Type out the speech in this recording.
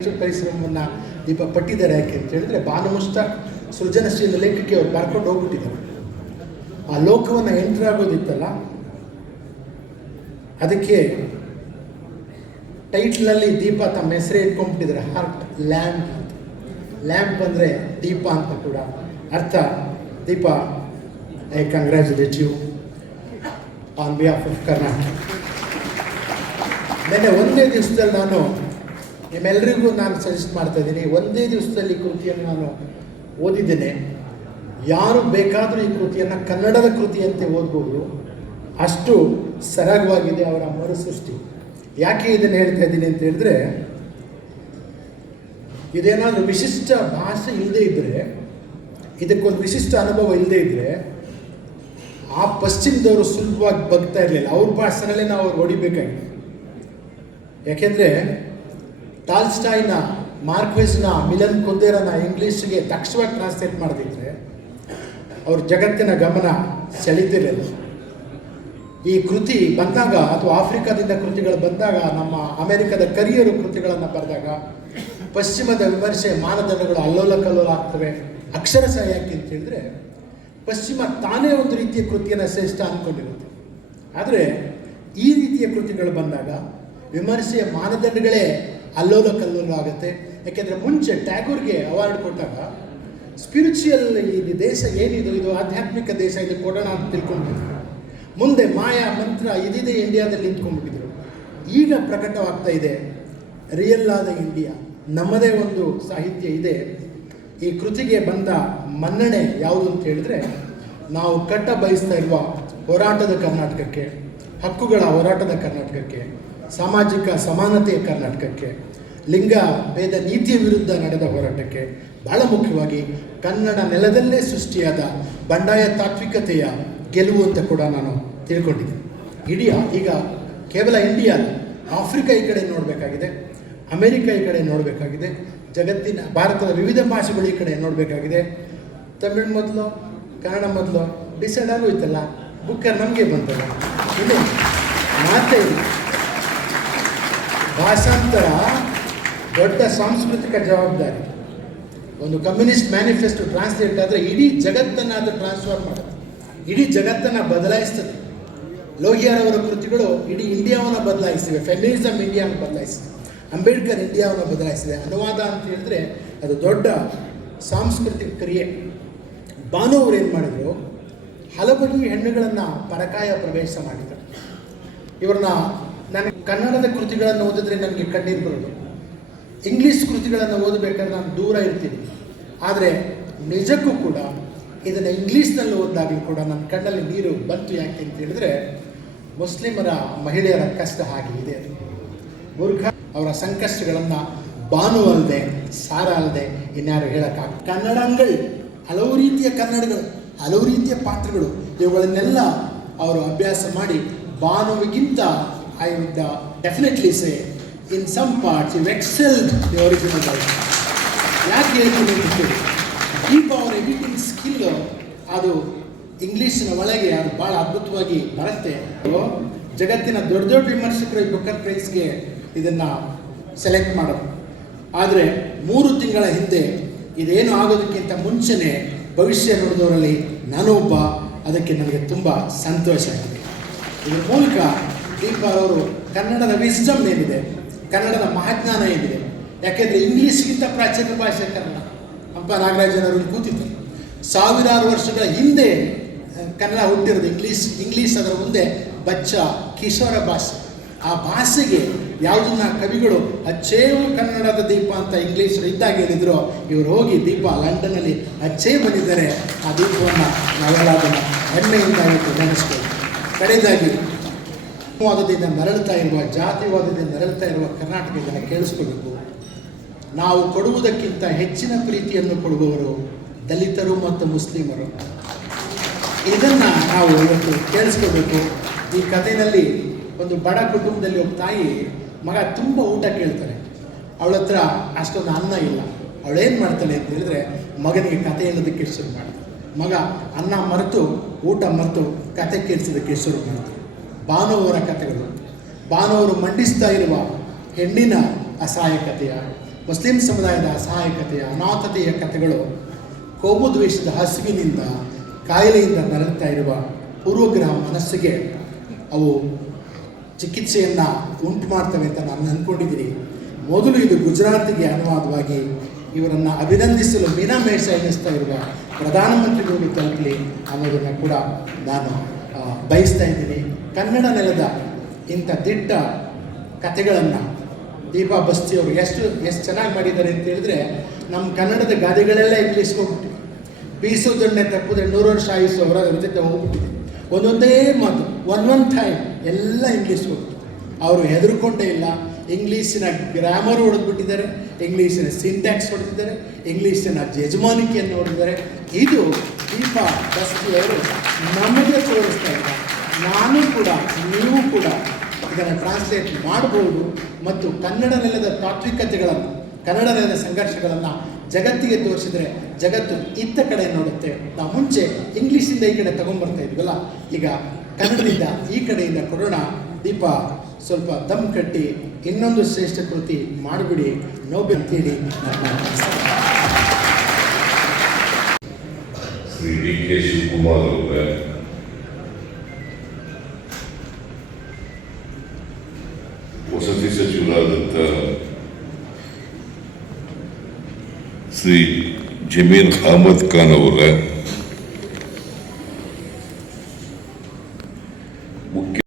ಪರಿಶ್ರಮವನ್ನು ದೀಪ ಪಟ್ಟಿದ್ದಾರೆ ಯಾಕೆ ಅಂತ ಹೇಳಿದ್ರೆ ಬಾನು ಮುಷ್ತಾಕ್ ಸೃಜನಶೀಲ ಲೇಖಕ್ಕೆ ಅವ್ರು ಬರ್ಕೊಂಡು ಹೋಗ್ಬಿಟ್ಟಿದ್ದಾರೆ. ಆ ಲೋಕವನ್ನು ಎಂಟರ್ ಆಗೋದಿತ್ತಲ್ಲ, ಅದಕ್ಕೆ ಟೈಟ್ಲಲ್ಲಿ ದೀಪ ತಮ್ಮ ಹೆಸರೇ ಇಟ್ಕೊಂಡ್ಬಿಟ್ಟಿದ್ದಾರೆ, ಹಾರ್ಟ್ ಲ್ಯಾಂಪ್ ಅಂತ. ಲ್ಯಾಂಪ್ ಅಂದರೆ ದೀಪ ಅಂತ ಕೂಡ ಅರ್ಥ. Deepa, I congratulate you on behalf of Karnataka. ನೆನ್ನೆ ಒಂದೇ ದಿವಸದಲ್ಲಿ ನಾನು ನಿಮ್ಮೆಲ್ಲರಿಗೂ ಸಜೆಸ್ಟ್ ಮಾಡ್ತಾ ಇದ್ದೀನಿ, ಒಂದೇ ದಿವಸದಲ್ಲಿ ಈ ಕೃತಿಯನ್ನು ನಾನು ಓದಿದ್ದೇನೆ. ಯಾರು ಬೇಕಾದರೂ ಈ ಕೃತಿಯನ್ನು ಕನ್ನಡದ ಕೃತಿಯಂತೆ ಓದ್ಬೋದು, ಅಷ್ಟು ಸರಾಗವಾಗಿದೆ ಅವರ ಮರುಸೃಷ್ಟಿ. ಯಾಕೆ ಇದನ್ನು ಹೇಳ್ತಾ ಇದ್ದೀನಿ ಅಂತ ಹೇಳಿದ್ರೆ, ಇದೇನಾದರೂ ವಿಶಿಷ್ಟ ಭಾಷೆ ಇಲ್ಲದೇ ಇದ್ದರೆ, ಇದಕ್ಕೊಂದು ವಿಶಿಷ್ಟ ಅನುಭವ ಇಲ್ಲದೇ ಇದ್ದರೆ ಆ ಪಶ್ಚಿಮದವರು ಸುಲಭವಾಗಿ ಬಗ್ತಾ ಇರಲಿಲ್ಲ. ಅವ್ರ ಭಾಷೆನಲ್ಲೇ ನಾವು ಅವ್ರು ಹೊಡಿಬೇಕಾಗಿದೆ. ಯಾಕೆಂದರೆ ಟಾಲ್ಸ್ಟಾಯ್ನ, ಮಾರ್ಕ್ವೆಸ್ನ, ಮಿಲನ್ ಕುಂದೇರನ ಇಂಗ್ಲೀಷ್ಗೆ ತಕ್ಷಣವಾಗಿ ಟ್ರಾನ್ಸ್ಲೇಟ್ ಮಾಡದಿದ್ದರೆ ಅವ್ರ ಜಗತ್ತಿನ ಗಮನ ಸೆಳೀತಿರಲಿಲ್ಲ. ಈ ಕೃತಿ ಬಂದಾಗ, ಅಥವಾ ಆಫ್ರಿಕಾದಿಂದ ಕೃತಿಗಳು ಬಂದಾಗ, ನಮ್ಮ ಅಮೆರಿಕದ ಕರಿಯರು ಕೃತಿಗಳನ್ನು ಬರೆದಾಗ ಪಶ್ಚಿಮದ ವಿಮರ್ಶೆ ಮಾನದಂಡಗಳು ಅಲ್ಲೋಲ ಕಲ್ಲೋಲ ಆಗ್ತವೆ. ಅಕ್ಷರಶಃ ಯಾಕೆ ಅಂತ ಹೇಳಿದ್ರೆ, ಪಶ್ಚಿಮ ತಾನೇ ಒಂದು ರೀತಿಯ ಕೃತಿಯನ್ನು ಶ್ರೇಷ್ಠ ಅಂದ್ಕೊಂಡಿರುತ್ತೆ. ಆದರೆ ಈ ರೀತಿಯ ಕೃತಿಗಳು ಬಂದಾಗ ವಿಮರ್ಶೆಯ ಮಾನದಂಡಗಳೇ ಅಲ್ಲೋಲ ಕಲ್ಲೋಲ ಆಗುತ್ತೆ. ಯಾಕೆಂದರೆ ಮುಂಚೆ ಟ್ಯಾಗೋರ್ಗೆ ಅವಾರ್ಡ್ ಕೊಟ್ಟಾಗ ಸ್ಪಿರಿಚುವಲ್ ಈ ದೇಶ ಏನಿದು, ಇದು ಆಧ್ಯಾತ್ಮಿಕ ದೇಶ, ಇದು ಕೊಡೋಣ ಅಂತ ತಿಳ್ಕೊಂಡಿದ್ರು. ಮುಂದೆ ಮಾಯಾ ಮಂತ್ರ ಇದಿದೆ ಇಂಡಿಯಾದಲ್ಲಿ ನಿಂತ್ಕೊಂಡ್ಬಿಟ್ಟಿದ್ರು. ಈಗ ಪ್ರಕಟವಾಗ್ತಾ ಇದೆ ರಿಯಲ್ ಆದ ಇಂಡಿಯಾ, ನಮ್ಮದೇ ಒಂದು ಸಾಹಿತ್ಯ ಇದೆ. ಈ ಕೃತಿಗೆ ಬಂದ ಮನ್ನಣೆ ಯಾವುದು ಅಂತ ಹೇಳಿದ್ರೆ, ನಾವು ಕಟ್ಟ ಬಯಸ್ತಾ ಇರುವ ಹೋರಾಟದ ಕರ್ನಾಟಕಕ್ಕೆ, ಹಕ್ಕುಗಳ ಹೋರಾಟದ ಕರ್ನಾಟಕಕ್ಕೆ, ಸಾಮಾಜಿಕ ಸಮಾನತೆಯ ಕರ್ನಾಟಕಕ್ಕೆ, ಲಿಂಗ ಭೇದ ನೀತಿಯ ವಿರುದ್ಧ ನಡೆದ ಹೋರಾಟಕ್ಕೆ, ಬಹಳ ಮುಖ್ಯವಾಗಿ ಕನ್ನಡ ನೆಲದಲ್ಲೇ ಸೃಷ್ಟಿಯಾದ ಬಂಡಾಯ ತಾತ್ವಿಕತೆಯ ಗೆಲುವು ಅಂತ ಕೂಡ ನಾನು ತಿಳ್ಕೊಂಡಿದ್ದೆ. ಈಗ ಕೇವಲ ಇಂಡಿಯಾ ಅಲ್ಲ, ಆಫ್ರಿಕಾ ಈ ಕಡೆ ನೋಡಬೇಕಾಗಿದೆ, ಅಮೆರಿಕ ಈ ಕಡೆ ನೋಡಬೇಕಾಗಿದೆ, ಜಗತ್ತಿನ ಭಾರತದ ವಿವಿಧ ಭಾಷೆಗಳು ಈ ಕಡೆ ನೋಡಬೇಕಾಗಿದೆ. ತಮಿಳು ಮೊದಲು, ಕನ್ನಡ ಮೊದಲು ಡಿಸೈಡ್ ಆಗೋಯ್ತಲ್ಲ, ಬುಕ್ಕರ್ ನಮಗೆ ಬಂತಲ್ಲ, ಇದೆ ಮಾತೇ ಇಲ್ಲ. ಭಾಷಾಂತರ ದೊಡ್ಡ ಸಾಂಸ್ಕೃತಿಕ ಜವಾಬ್ದಾರಿ. ಒಂದು ಕಮ್ಯುನಿಸ್ಟ್ ಮ್ಯಾನಿಫೆಸ್ಟೋ ಟ್ರಾನ್ಸ್ಲೇಟ್ ಆದರೆ ಇಡೀ ಜಗತ್ತನ್ನು ಅದು ಟ್ರಾನ್ಸ್ಫಾರ್ಮ್ ಮಾಡುತ್ತೆ, ಇಡೀ ಜಗತ್ತನ್ನು ಬದಲಾಯಿಸ್ತದೆ. ಲೋಹಿಯಾರವರ ಕೃತಿಗಳು ಇಡೀ ಇಂಡಿಯಾವನ್ನು ಬದಲಾಯಿಸಿವೆ. ಫೆಮಿನಿಸಮ್ ಇಂಡಿಯಾವನ್ನು ಬದಲಾಯಿಸಿದೆ, ಅಂಬೇಡ್ಕರ್ ಇಂಡಿಯಾವನ್ನು ಬದಲಾಯಿಸಿದೆ. ಅನುವಾದ ಅಂತ ಹೇಳಿದ್ರೆ ಅದು ದೊಡ್ಡ ಸಾಂಸ್ಕೃತಿಕ ಕ್ರಿಯೆ. ಬಾನು ಅವರು ಏನು ಮಾಡಿದರು, ಹಲಬಗಿ ಹೆಣ್ಣುಗಳನ್ನು ಪರಕಾಯ ಪ್ರವೇಶ ಮಾಡಿದರು. ಇವ್ರನ್ನ ನನಗೆ ಕನ್ನಡದ ಕೃತಿಗಳನ್ನು ಓದಿದ್ರೆ ನನಗೆ ಕಣ್ಣೀರು ಬರೋದು, ಇಂಗ್ಲೀಷ್ ಕೃತಿಗಳನ್ನು ಓದಬೇಕಾದ್ರೆ ನಾನು ದೂರ ಇರ್ತೀನಿ. ಆದರೆ ನಿಜಕ್ಕೂ ಕೂಡ ಇದನ್ನು ಇಂಗ್ಲೀಷ್ನಲ್ಲಿ ಓದಿದಾಗಲೂ ಕೂಡ ನನ್ನ ಕಣ್ಣಲ್ಲಿ ನೀರು ಬಂತು. ಯಾಕೆ ಅಂತ ಹೇಳಿದ್ರೆ, ಮುಸ್ಲಿಮರ ಮಹಿಳೆಯರ ಕಷ್ಟ ಹಾಗೆ ಇದೆ. ಬುರ್ಖಾ ಅವರ ಸಂಕಷ್ಟಗಳನ್ನು ಬಾನು ಅಲ್ಲದೆ, ಸಾರ ಅಲ್ಲದೆ ಇನ್ಯಾರು ಹೇಳೋಕ್ಕಾಗ. ಕನ್ನಡಗಳು, ಹಲವು ರೀತಿಯ ಕನ್ನಡಗಳು, ಹಲವು ರೀತಿಯ ಪಾತ್ರಗಳು, ಇವುಗಳನ್ನೆಲ್ಲ ಅವರು ಅಭ್ಯಾಸ ಮಾಡಿ ಬಾನುವಿಗಿಂತ I would definitely say in some parts you excelled the original writing. ಯಾಕೆ ಹೇಳ್ತೀನಿ ಅಂತ, ದೀಪ ಅವರ ಎಡಿಟಿಂಗ್ ಸ್ಕಿಲ್ ಅದು ಇಂಗ್ಲೀಷಿನ ಒಳಗೆ ಅದು ಭಾಳ ಅದ್ಭುತವಾಗಿ ಬರುತ್ತೆ. ಜಗತ್ತಿನ ದೊಡ್ಡ ದೊಡ್ಡ ವಿಮರ್ಶಕರು ಈ ಬುಕ್ಕರ್ ಪ್ರೈಸ್ಗೆ ಇದನ್ನು ಸೆಲೆಕ್ಟ್ ಮಾಡೋದು. ಆದರೆ 3 ತಿಂಗಳ ಹಿಂದೆ ಇದೇನು ಆಗೋದಕ್ಕಿಂತ ಮುಂಚೆನೇ ಭವಿಷ್ಯ ನೋಡಿದವರಲ್ಲಿ ನಾನು ಒಬ್ಬ. ಅದಕ್ಕೆ ನನಗೆ ತುಂಬ ಸಂತೋಷ ಆಗಿದೆ. ಇದರ ಮೂಲಕ ದೀಪ ಅವರು ಕನ್ನಡದ ವಿಸ್ಡಮ್ ಏನಿದೆ, ಕನ್ನಡದ ಮಹಾಜ್ಞಾನ ಏನಿದೆ, ಯಾಕೆಂದರೆ ಇಂಗ್ಲೀಷ್ಗಿಂತ ಪ್ರಾಚೀನ ಭಾಷೆ ಕನ್ನಡ. ಹಂಪ ನಾಗರಾಜನವರಲ್ಲಿ ಕೂತಿದ್ದರು. ಸಾವಿರಾರು ವರ್ಷಗಳ ಹಿಂದೆ ಕನ್ನಡ ಹುಟ್ಟಿರೋದು. ಇಂಗ್ಲೀಷ್ ಅದರ ಮುಂದೆ ಬಚ್ಚ ಕಿಶೋರ ಭಾಷೆ. ಆ ಭಾಷೆಗೆ ಯಾವುದನ್ನ ಕವಿಗಳು ಅಚ್ಚೇವು ಕನ್ನಡದ ದೀಪ ಅಂತ ಇಂಗ್ಲೀಷರು ಇದ್ದಾಗ ಹೇಳಿದ್ರು, ಇವರು ಹೋಗಿ ದೀಪ ಲಂಡನ್ನಲ್ಲಿ ಅಚ್ಚೇ ಬಂದಿದ್ದಾರೆ. ಆ ದೀಪವನ್ನು ನಾವೆಲ್ಲ ಅದನ್ನು ಹೆಮ್ಮೆಯಿಂದ ನೆನೆಸ್ಬೋದು. ಕಡೆಯದಾಗಿ ವಾದದಿಂದ ನರಳುತ್ತಾ ಇರುವ, ಜಾತಿವಾದದಿಂದ ನರಳುತ್ತಾ ಇರುವ ಕರ್ನಾಟಕ ಇದನ್ನು ಕೇಳಿಸ್ಕೋಬೇಕು. ನಾವು ಕೊಡುವುದಕ್ಕಿಂತ ಹೆಚ್ಚಿನ ಪ್ರೀತಿಯನ್ನು ಕೊಡುವವರು ದಲಿತರು ಮತ್ತು ಮುಸ್ಲಿಮರು. ಇದನ್ನು ನಾವು ಇವತ್ತು ಕೇಳಿಸ್ಕೋಬೇಕು. ಈ ಕಥೆಯಲ್ಲಿ ಒಂದು ಬಡ ಕುಟುಂಬದಲ್ಲಿ ಒಬ್ಬ ತಾಯಿ ಮಗ ತುಂಬ ಊಟ ಕೇಳ್ತಾನೆ. ಅವಳ ಹತ್ರ ಅಷ್ಟೊಂದು ಅನ್ನ ಇಲ್ಲ. ಅವಳೇನು ಮಾಡ್ತಾಳೆ ಅಂತ ಹೇಳಿದ್ರೆ, ಮಗನಿಗೆ ಕತೆ ಹೇಳೋದಕ್ಕೆ ಶುರು ಮಾಡ್ತಾಳೆ. ಮಗ ಅನ್ನ ಮರೆತು, ಊಟ ಮರೆತು ಕತೆ ಕೇಳಿಸೋದಕ್ಕೆ ಶುರು ಮಾಡ್ತಾನೆ. ಬಾನುವರ ಕಥೆಗಳು, ಬಾನುವರು ಮಂಡಿಸ್ತಾ ಇರುವ ಹೆಣ್ಣಿನ ಅಸಹಾಯಕತೆಯ, ಮುಸ್ಲಿಂ ಸಮುದಾಯದ ಅಸಹಾಯಕತೆಯ ಅನಾಥತೆಯ ಕಥೆಗಳು ಕೋಮು ದ್ವೇಷದ ಹಸಿವಿನಿಂದ ಕಾಯಿಲೆಯಿಂದ ನರಳುತ್ತಾ ಇರುವ ಪೂರ್ವಗ್ರಹ ಮನಸ್ಸಿಗೆ ಅವು ಚಿಕಿತ್ಸೆಯನ್ನು ಉಂಟು ಮಾಡ್ತವೆ ಅಂತ ನಾನು ಅಂದ್ಕೊಂಡಿದ್ದೀನಿ. ಮೊದಲು ಇದು ಗುಜರಾತಿಗೆ ಅನುವಾದವಾಗಿ ಇವರನ್ನು ಅಭಿನಂದಿಸಲು ಮೀನಾಮೇಷ ಎನ್ನಿಸ್ತಾ ಇರುವ ಪ್ರಧಾನಮಂತ್ರಿಗಳು ತಲುಪಲಿ ಅನ್ನೋದನ್ನು ಕೂಡ ನಾನು ಬಯಸ್ತಾ ಇದ್ದೀನಿ. ಕನ್ನಡ ನೆಲದ ಇಂಥ ದಿಟ್ಟ ಕಥೆಗಳನ್ನು ದೀಪಾ ಬಸ್ತಿಯವರು ಎಷ್ಟು ಚೆನ್ನಾಗಿ ಮಾಡಿದ್ದಾರೆ ಅಂತ ಹೇಳಿದ್ರೆ, ನಮ್ಮ ಕನ್ನಡದ ಗಾದೆಗಳೆಲ್ಲ ಇಂಗ್ಲೀಷ್ಗೆ ಹೋಗ್ಬಿಟ್ಟಿದೆ. ಬೀಸೋದನ್ನೇ ತಪ್ಪಿದ್ರೆ 100 ವರ್ಷ ಆಯುಸು ಅವರ ಜೊತೆ ಹೋಗ್ಬಿಟ್ಟಿದೆ. ಒಂದೊಂದೇ ಮಾತು ಒನ್ ಟೈಮ್ ಎಲ್ಲ ಇಂಗ್ಲೀಷ್ಗೆ ಹೋಗ್ಬಿಟ್ಟಿದೆ. ಅವರು ಹೆದರ್ಕೊಂಡೇ ಇಲ್ಲ. ಇಂಗ್ಲೀಷಿನ ಗ್ರಾಮರ್ ಹೊಡೆದ್ಬಿಟ್ಟಿದ್ದಾರೆ, ಇಂಗ್ಲೀಷಿನ ಸಿಂಟ್ಯಾಕ್ಸ್ ಹೊಡೆದಿದ್ದಾರೆ, ಇಂಗ್ಲೀಷಿನ ಯಜಮಾನಿಕೆಯನ್ನು ಹೊಡೆದಿದ್ದಾರೆ. ಇದು ದೀಪಾ ಬಸ್ತಿಯವರು ನಮಗೆ ತೋರಿಸ್ತಾ ಇದ್ದಾರೆ. ನಾನು ಕೂಡ ನೀವು ಕೂಡ ಇದನ್ನು ಟ್ರಾನ್ಸ್ಲೇಟ್ ಮಾಡಬಹುದು ಮತ್ತು ಕನ್ನಡ ನೆಲದ ತಾತ್ವಿಕತೆಗಳನ್ನು, ಕನ್ನಡ ನೆಲದ ಸಂಘರ್ಷಗಳನ್ನು ಜಗತ್ತಿಗೆ ತೋರಿಸಿದರೆ ಜಗತ್ತು ಇತ್ತ ಕಡೆ ನೋಡುತ್ತೆ. ನಾವು ಮುಂಚೆ ಇಂಗ್ಲೀಷಿಂದ ಈ ಕಡೆ ತಗೊಂಡ್ಬರ್ತಾ ಇದ್ವಲ್ಲ, ಈಗ ಕನ್ನಡದಿಂದ ಈ ಕಡೆಯಿಂದ ಕೊಡೋಣ. ದೀಪ ಸ್ವಲ್ಪ ದಮ್ ಕಟ್ಟಿ ಇನ್ನೊಂದು ಶ್ರೇಷ್ಠ ಕೃತಿ ಮಾಡಿಬಿಡಿ, ನೋಬೆಲ್ ಅಂತೇಳಿ ಶ್ರೀ ಡಿ ಕೆ ಶಿವಕುಮಾರ್ ಅವರೇ, ವಸತಿ ಸಚಿವರಾದಂಥ ಶ್ರೀ ಜಮೀರ್ ಅಹಮದ್ ಖಾನ್ ಅವರೇ,